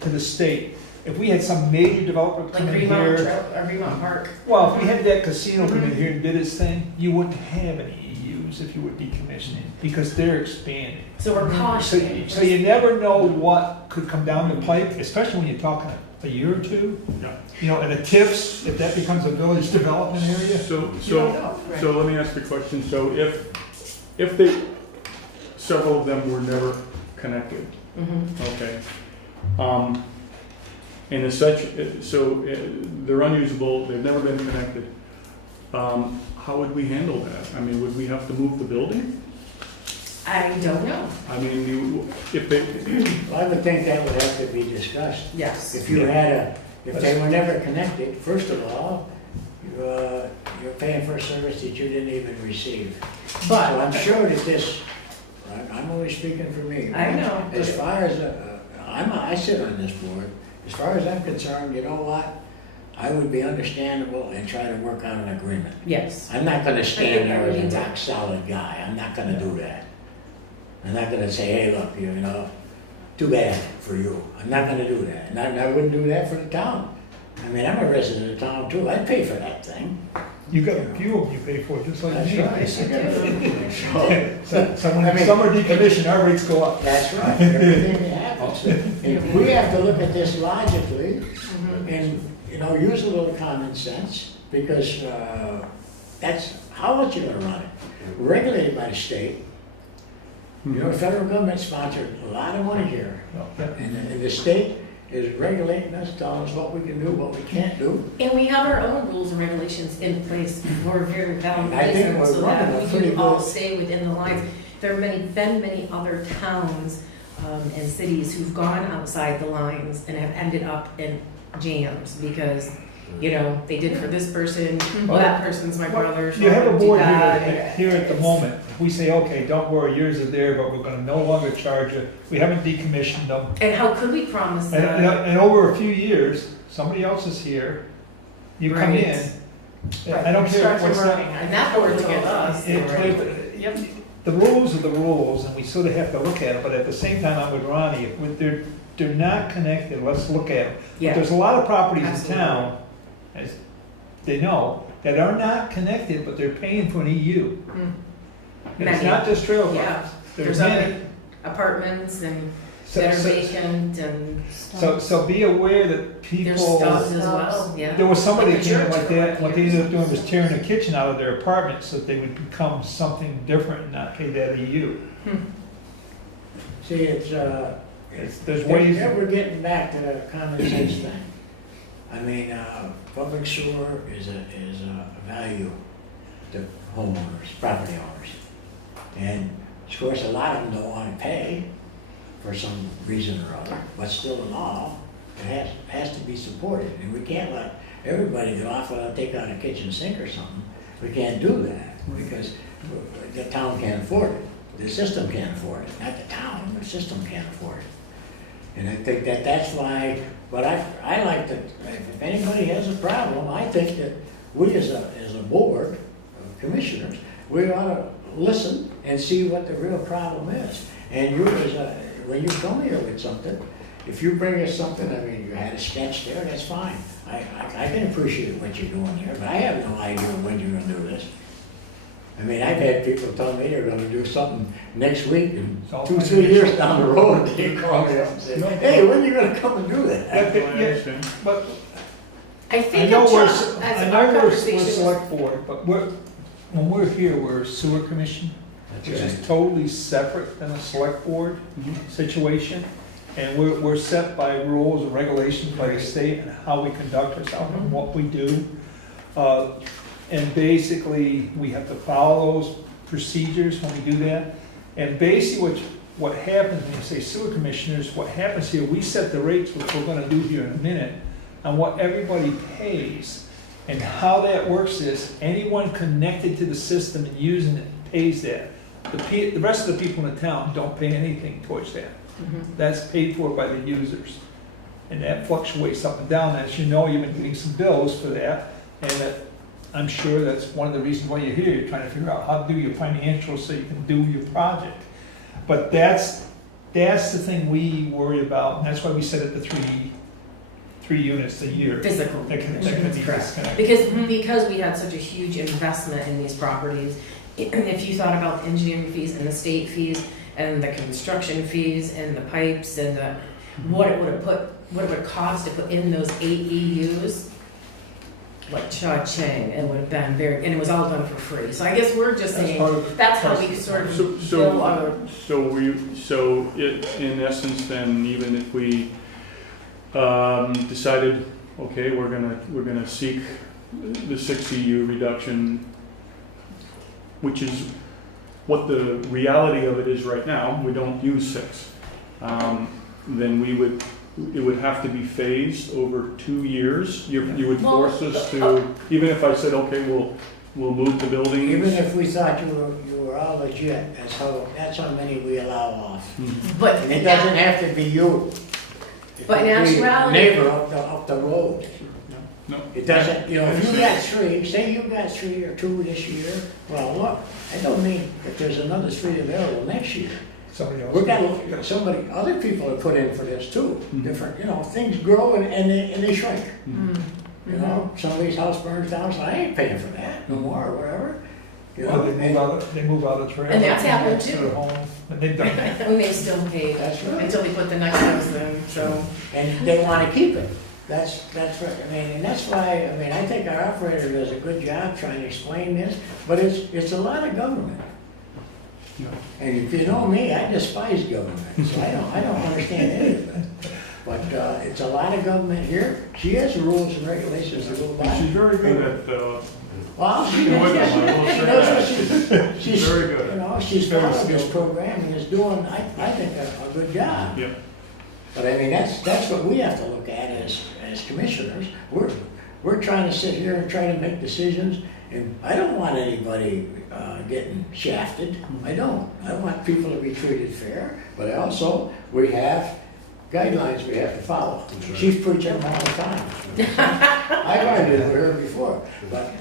to the state. If we had some major developer come Like in Fremont, here, or Fremont Park. well, if we had that casino come in here and did its thing, you wouldn't have any EUs if you were decommissioning, because they're expanding. So we're So, cautioning. so you never know what could come down the pike, especially when you're talking a year or two. Yeah. You know, and the TIFs, if that becomes a village development area, So, you don't so, know. so let me ask you a question. So if they, several of them were never connected, Mhm. okay? And as such, so they're unusable, they've never been connected. How would we handle that? I mean, would we have to move the building? I don't know. I mean, if they, I would think that would have to be discussed. Yes. If if they were never connected, first of all, you're paying for a service that you didn't even receive. So I'm sure that this, I'm only speaking for me. I know. As far as, I sit on this board, as far as I'm concerned, you know what? I would be understandable and try to work out an agreement. Yes. I'm not gonna stand there I as need a to- rock solid guy, I'm not gonna do that. I'm not gonna say, hey, look, you know, too bad for you, I'm not gonna do that, and I wouldn't do that for the town. I mean, I'm a resident of town too, I'd pay for that thing. you got a few of them you pay for, just like That's me. right. Yes, you do. So I when mean- some are decommissioned, our rates go up. That's right, everything that happens. And we have to look at this logically and, you know, use a little common sense, because that's, how else you gonna run it? Regulated by the state. You know, the federal government sponsored a lot of money here, and the state is regulating us, telling us what we can do, what we can't do. And we have our own rules and regulations in place for a very valid I think reason, we're so running that a we pretty do all good- stay within the lines. There have been many other towns and cities who've gone outside the lines and have ended up in jams because, you know, they did for this person, well, that person's my brother, so You have a I'll do board that. here at the moment, we say, okay, don't worry, yours are there, but we're gonna no longer charge you, we haven't decommissioned them. And how could we promise And, that? and over a few years, somebody else is here, you come Right. in, I don't care Construction what's running, that. and that's what told us. Yep. The rules are the rules, and we sort of have to look at it, but at the same time, I'm with Ronnie, if they're not connected, let's look at them. Yeah. There's a lot of properties in Absolutely. town, as they know, that are not connected, but they're paying for an EU. And it's Many. not just trail Yeah, lines. there's other apartments and that are vacant and So be aware that there's people, stubs as well, yeah. there was somebody Like that the came in church like for that, what they ended up doing was years. tearing the kitchen out of their apartment so that they would become something different and not pay that EU. See, it's, There's ways. we're getting back to the common sense thing. I mean, public sewer is a value to homeowners, property owners. And of course, a lot of them don't wanna pay for some reason or other, but still the law, it has to be supported. And we can't let everybody get off and take out a kitchen sink or something. We can't do that because the town can't afford it. The system can't afford it, not the town, the system can't afford it. And I think that's why, but I like to, if anybody has a problem, I think that we as a board of commissioners, we ought to listen and see what the real problem is. And when you come here with something, if you bring us something, I mean, you had a sketch there, that's fine. I can appreciate what you're doing here, but I have no idea when you're gonna do this. I mean, I've had people tell me they're gonna do something next week, and It's all 2-3 years down the road, they call me up and say, No. hey, when are you gonna come and do that? I understand. But I I think know as we're, our we're conversation was, select board, but when we're here, we're sewer commission, which is totally separate than a select board situation. And we're set by rules and regulations by the state and how we conduct ourselves and what we do. And basically, we have to follow those procedures when we do that. And basically, what happens when you say sewer commissioners, what happens here, we set the rates, which we're gonna do here in a minute, on what everybody pays. And how that works is, anyone connected to the system and using it pays that. The rest of the people in the town don't pay anything towards that. That's paid for by the users. And that fluctuates up and down. As you know, you've been getting some bills for that, and that, I'm sure that's one of the reasons why you're here. You're trying to figure out how to do your financials so you can do your project. But that's the thing we worry about, and that's why we set it to three units a year. physical. That can be Correct. disconnected. Because we had such a huge investment in these properties, if you thought about the engineering fees and the state fees and the construction fees and the pipes and what it would cost to put in those 8 EUs, like cha-ching, it would have been very, and it was all done for free. So I guess we're just That's saying, part of the that's how we process. sort of bill our, In essence, then, even if we decided, okay, we're gonna seek the 6 EU reduction, which is what the reality of it is right now, we don't use 6. Then it would have to be phased over 2 years. You would force us to, even if I said, okay, we'll move the buildings. Even if we thought you were all legit, that's how many we allow off. but And it doesn't have to be you. It But in could be actuality- Neighbor up the road. No. It doesn't, if you got 3, say you got 3 or 2 this year, well, look, I don't mean if there's another 3 available next year. Somebody else. We've got other people have put in for this too. Different, things grow and they shrink. Somebody's house burns down, so I ain't paying for that no more or whatever. Well, they move out of trailer. And that's happened next to too. their home, and they've done that. and they still paid That's right. until they put the next house in, so. And they want to keep it. That's right. And that's why, I think our operator does a good job trying to explain this, but it's a lot of government. No. And if you know me, I despise government, so I don't understand any of it. But it's a lot of government here. She has rules and regulations to go by. And she's very good at Well, she sticking with knows them, I will say that. she's Very good. She's Very followed this skillful. program and is doing, I think, a good job. Yeah. But that's what we have to look at as commissioners. We're trying to sit here and try to make decisions, and I don't want anybody getting shafted. I don't. I want people to be treated fair, but also, we have guidelines we have to follow. She's preaching them all the time. I've argued with her before, but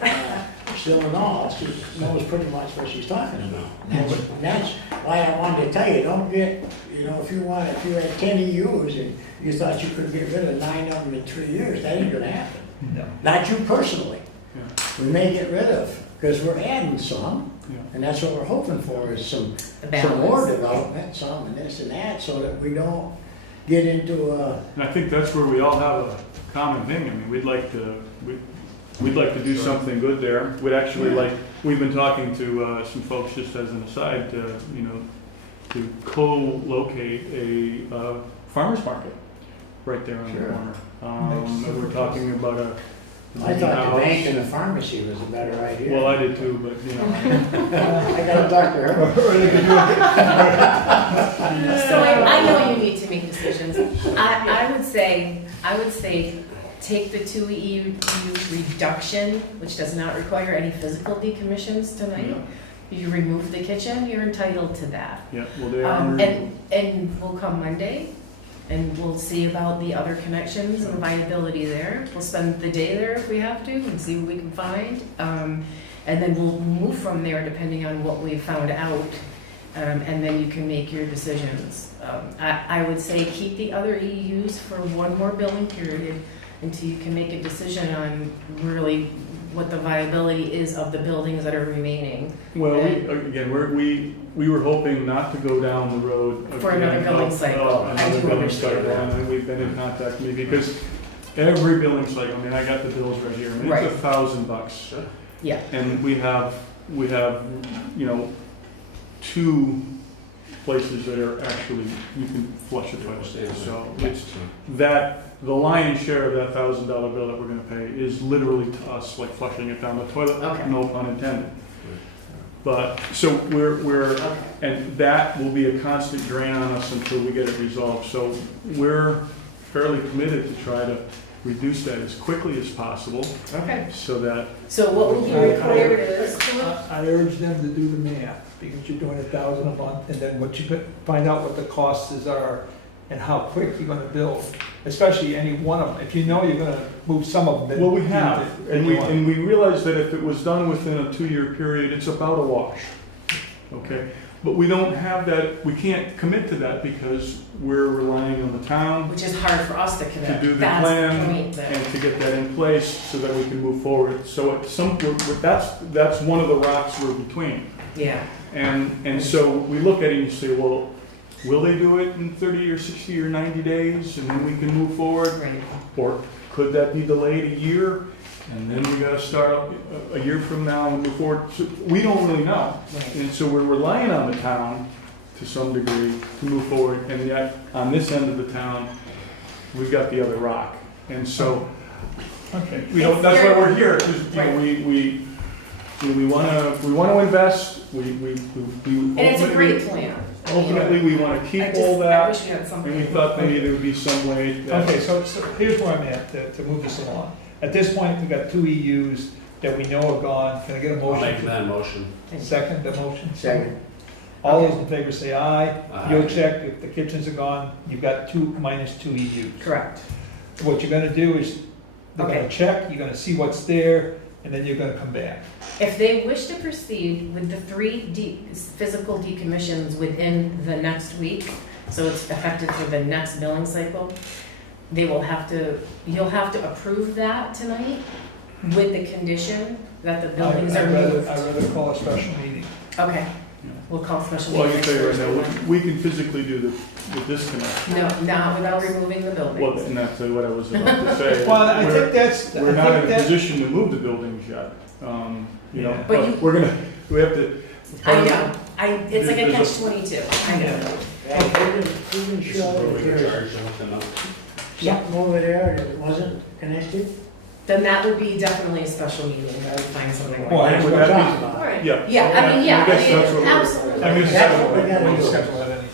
still in all, she knows pretty much what she's talking about. And that's why I wanted to tell you, don't get, you know, if you had 10 EUs and you thought you could get rid of 9 of them in 3 years, that ain't gonna happen. No. Not you personally. Yeah. We may get rid of, because we're adding some, Yeah. and that's what we're hoping for, is some balance. more development, some and this and that, so that we don't get into a, And I think that's where we all have a common thing. I mean, we'd like to do something good there. We'd actually Yeah. we've been talking to some folks, just as an aside, to co-locate a farmer's market right there on the Sure. corner. Makes And we're talking about a I thought the house. bank and the pharmacy was a better idea. Well, I did too, but I gotta talk to her. So I know you need to make decisions. I would say, take the 2 EU reduction, which does not require any physical decommissions tonight. You remove the kitchen, you're entitled to that. yeah, well, they are. And we'll come Monday, and we'll see about the other connections and viability there. We'll spend the day there if we have to, and see what we can find. And then we'll move from there depending on what we found out. And then you can make your decisions. I would say keep the other EUs for one more billing period until you can make a decision on really what the viability is of the buildings that are remaining. Well, we were hoping not to go down the road. For another again billing of- cycle. of I Another do billing understand cycle, that. and we've been in contact with me, because every billing cycle, I mean, I got the bills right here, I mean, Right. it's $1,000. Yeah, And we have, you know, 2 places that are actually, you can flush a toilet. So it's the lion's share of that $1,000 bill that we're gonna pay is literally to us, like flushing it down the toilet, Okay. no pun intended. But, so we're, okay. and that will be a constant drain on us until we get it resolved. So we're fairly committed to try to reduce that as quickly as possible, Okay. so that, So what will be required is, I urge them to do the math, because you're doing 1,000 a month, and then what you could find out what the costs are and how quick you're gonna build, especially any one of them. If you know you're gonna move some of them. then well, we you have. need to- And we realized that if it was done within a 2-year period, it's about a wash. Okay? But we don't have that, we can't commit to that because we're relying on the town which is hard for us to to connect. do the That's the plan point there. and to get that in place so that we can move forward. So at that's one of the rocks we're between. Yeah, And so we look at it and say, well, will they do it in 30 or 60 or 90 days and then we can move forward? right. Or could that be delayed a year? And then we gotta start a year from now and move forward. So we don't really know. Right. And so we're relying on the town to some degree to move forward. And yet, on this end of the town, we've got the other rock. And so, Okay. that's why we're here. 'Cause, we wanna invest, And it's a great plan. ultimately, we wanna I keep just- all I that. wish we had something. And we thought maybe there would be some way that. Okay, so here's where I'm at, to move this along. At this point, we've got 2 EUs that we know are gone. Can I get a I'll motion? make that motion. Second, the motion? Second. All those in favor say aye. Aye. You'll check if the kitchens are gone, you've got 2 minus 2 EUs. Correct. What you're gonna do is, they're gonna Okay. check, you're gonna see what's there, and then you're gonna come back. If they wish to proceed with the 3 physical decommissions within the next week, so it's effective for the next billing cycle, you'll have to approve that tonight with the condition that the buildings are moved. I'd rather call a special meeting. Okay, we'll call a special Well, I meeting can next tell you right Thursday. now, we can physically do the disconnect. No, not without removing the Well, buildings. and that's what I was about to say. Well, I We're- think that's, We're not in a that, position to move the buildings yet, you know, Yeah. But but you- we have to. I know, it's like a There's a- catch-22, I know. Yeah, we can show if there's something over there that wasn't connected. Then that would be definitely a special meeting, I would find something like Well, that. That's would what that I'm be- talking about. All right. Yeah. Yeah, I mean, I guess that's what we're- absolutely. I mean, That's what we gotta we'll do. schedule that anytime.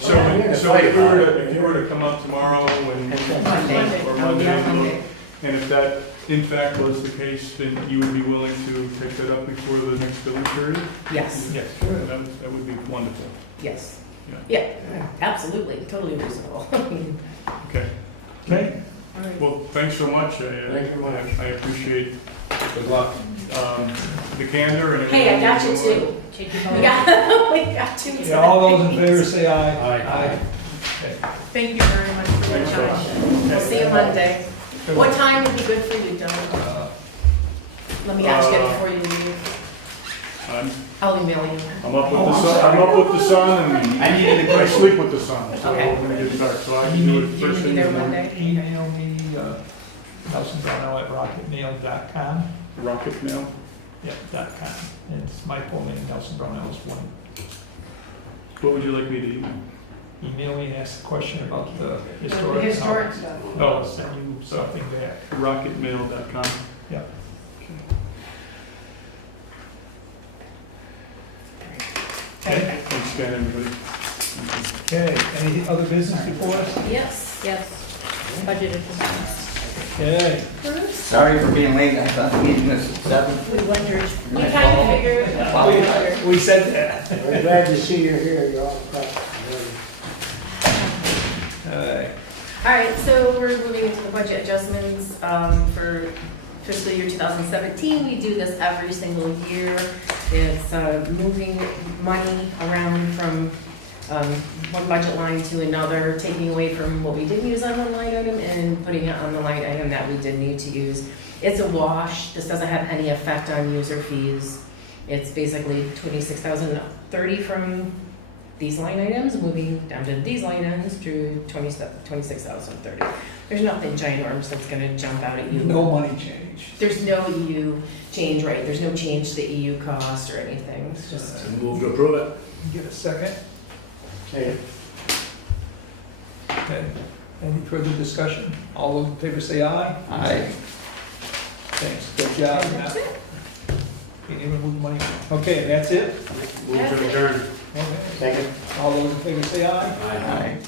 So, Well, we're gonna so fight if you about were it. to, if you were to come out tomorrow and, Monday. or Monday, Yeah, Monday. and if that in fact was the case, then you would be willing to take that up before the next billing period? Yes, Yes. That would be wonderful. yes. Yeah, absolutely, totally reasonable. Okay. Okay, All right. Well, thanks so much. Thank you much. I appreciate Good luck. the candor and everything. Hey, I got you too. Take your We vote. got, we got you today. yeah, all those in favor say aye. Aye. Okay. Thank you very much for your Thanks, time. We'll see you Monday. Good. What time would be good for you, Don? Let me ask you before you leave. I'll email you. I'm up with the sun. I'm up with the sun, and I needed a I question. sleep with the sun. So Okay. we're gonna get dark. So I can do it You first be thing in there the morning. Monday? Email me, nelsonbrownell@rocketmail.com. Rocket mail. Yeah, .com. And it's my full name, Nelson Brownell is one. What would you like me to email? Email me and ask a question about the The historic. historic stuff. No, I'll send you something back. Rocketmail.com. Yeah. Okay, Thanks again, everybody. okay, any other business before us? Yes. Yes, budgeted for Okay, Sorry for being late, I thought the meeting was at 7. We wondered. We kind of figured. we said that. We're glad to see you're here, you're all prepped. Alright, All right, so we're moving into the budget adjustments for fiscal year 2017. We do this every single year. It's moving money around from one budget line to another, taking away from what we didn't use on one line item and putting it on the line item that we did need to use. It's a wash. This doesn't have any effect on user fees. It's basically 26,030 from these line items, moving down to these line items to 26,030. There's nothing ginormous that's gonna jump out at you. no money change. There's no EU change, right? There's no change to the EU cost or anything. It's just, Move to approve it. Get a second? Say, Okay, any further discussion? All those in favor say aye. Aye. Thanks, good job. that's it. Can't even move money. Okay, that's it? Move to adjourn. Okay. second. All those in favor say aye. Aye. Aye.